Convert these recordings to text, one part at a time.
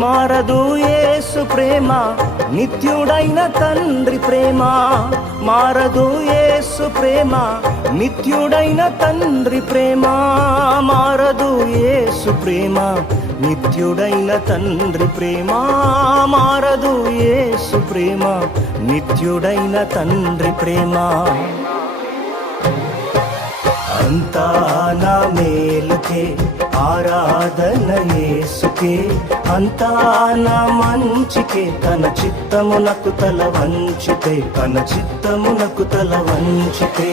మారదు ఏసు ప్రేమ నిత్యుడైన తండ్రి ప్రేమ మారదు ఏసు ప్రేమ నిత్యుడైన తండ్రి ప్రేమ మారదు ఏసు ప్రేమ నిత్యుడైన తండ్రి ప్రేమ మారదు ఏసు ప్రేమ నిత్యుడైన తండ్రి ప్రేమ అంతా నా మేలుకే ఆరాధన ఏసుకే అంతా నా మంచికే తన చిత్తమునకు తల వంచితే తన చిత్తమునకు తల వంచితే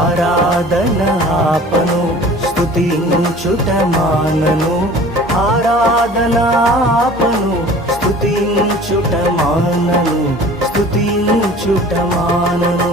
ఆరాధన ఆపను స్థుతించుట మానను ఆరాధన ఆపను స్థుతించుట మానను స్థుతించుట మానను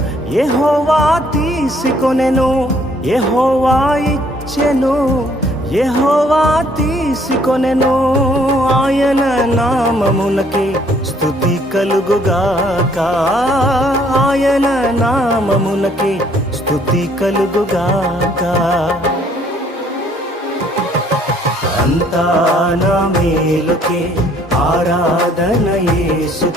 యహోవా తీసుకొనెను యహోవా ఇచ్చెను యహోవా తీసుకొనెను ఆయన నామమునకి స్థుతి కలుగుగాక ఆయన నామమునకి స్థుతి కలుగుగాక అంతా నా మేలుకే ఆరాధనయే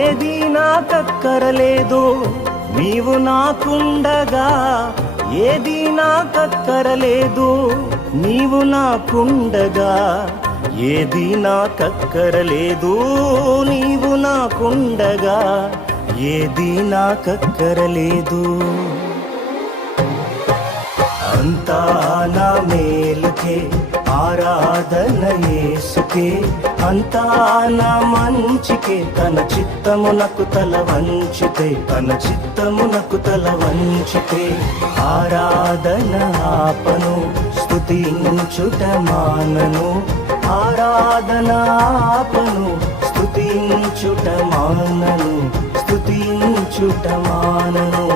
ఏది నాకక్కరలేదు నీవు నాకుండగా ఏది నాకక్కరలేదు నీవు నాకుండగా ఏది నాకక్కరలేదు నీవు నాకుండగా ఏది నాకక్కరలేదు అంతా మేలుకే ఆరాధన ఏసుకే అంతా మంచికే తన చిత్తమునకు తల వంచితే తన చిత్తమునకు తల వంచితే ఆరాధన ఆపను స్థుతించుట మానను ఆరాధన ఆపను స్థుతించుట మానను స్థుతించుట మానను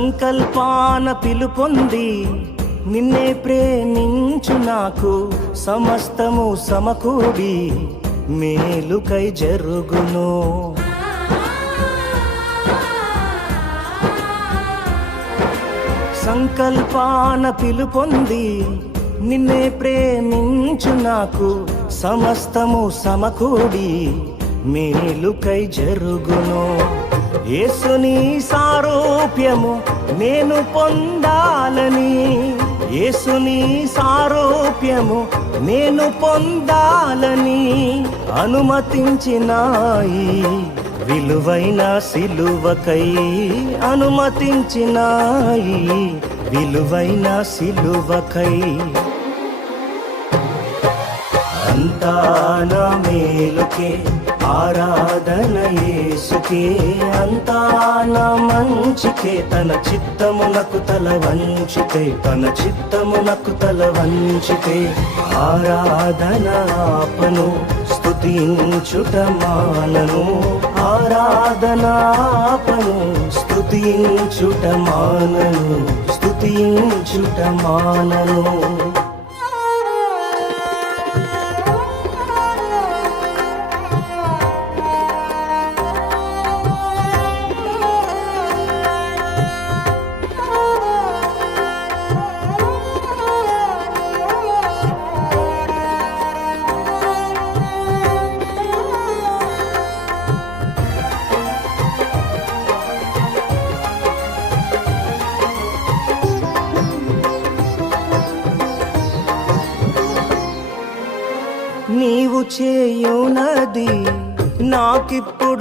సంకల్పాన పిలుపొంది నిన్నే ప్రేమించు నాకు సమస్తము సమకూడి మేలుకై జరుగును సంకల్పాన పిలుపొంది నిన్నే ప్రేమించు నాకు సమస్తము సమకూడి మేలుకై జరుగును యేసుని సారూప్యము నేను పొందాలని యేసుని సారూప్యము నేను పొందాలని అనుమతించినాయి విలువైన సిలువకై అనుమతించినాయి విలువైన సిలువకై అంతా నా మేలుకే ఆరాధన ఏసుకే అంతా నా తన చిత్తమునకు తల వంచితే తన చిత్తమునకు తల వంచితే ఆరాధన ఆపను స్తుతించుట మానను ఆరాధన ఆపను స్తుతించుట మానను స్తుతించుట మానను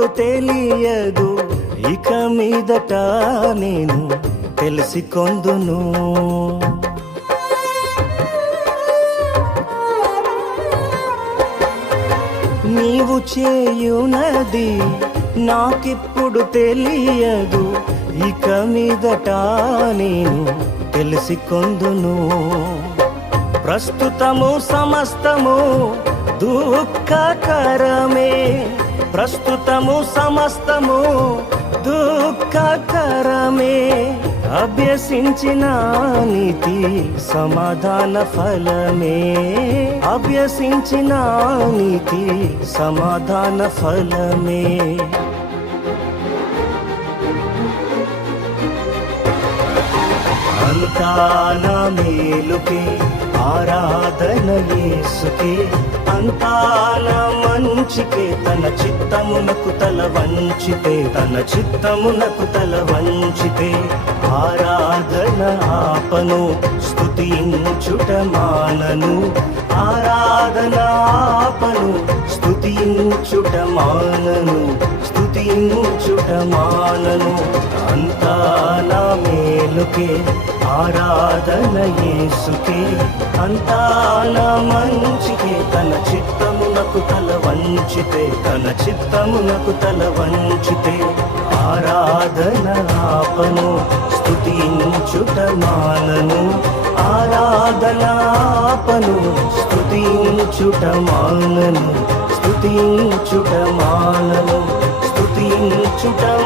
ఎప్పుడు తెలియదు ఇక మీదట నేను తెలిసికొందును నీవు చేయునది నాకిప్పుడు తెలియదు ఇక మీదట నేను తెలిసికొందును ప్రస్తుతము సమస్తము దుఃఖకరమే ప్రస్తుతము సమస్తము దుఃఖకరమే అభ్యసించిన నీతి సమాధాన ఫలమే అభ్యసించిన నీతి సమాధాన ఫలమే అంతా నా మేలుకే ఆరాధన ఏసుకే అంతాల మంచికే తన చిత్తమునకు తల వంచితే తన చిత్తమునకు తల వంచితే ఆరాధన ఆపను స్థుతించుట మానను ఆరాధన ఆపను స్థుతించుట మానను స్థుతించుట మానను అంతాల పాలుకే ఆరాధన యేసుకే అంతాల మంచికే తన చిత్తమునకు తల వంచితే తన చిత్తమునకు తల వంచితే ఆరాధన ఆపను స్థుతించుట మానను ఆరాధన ఆపను స్థుతించుట మానను స్థుతించుట మానను స్థుతించుట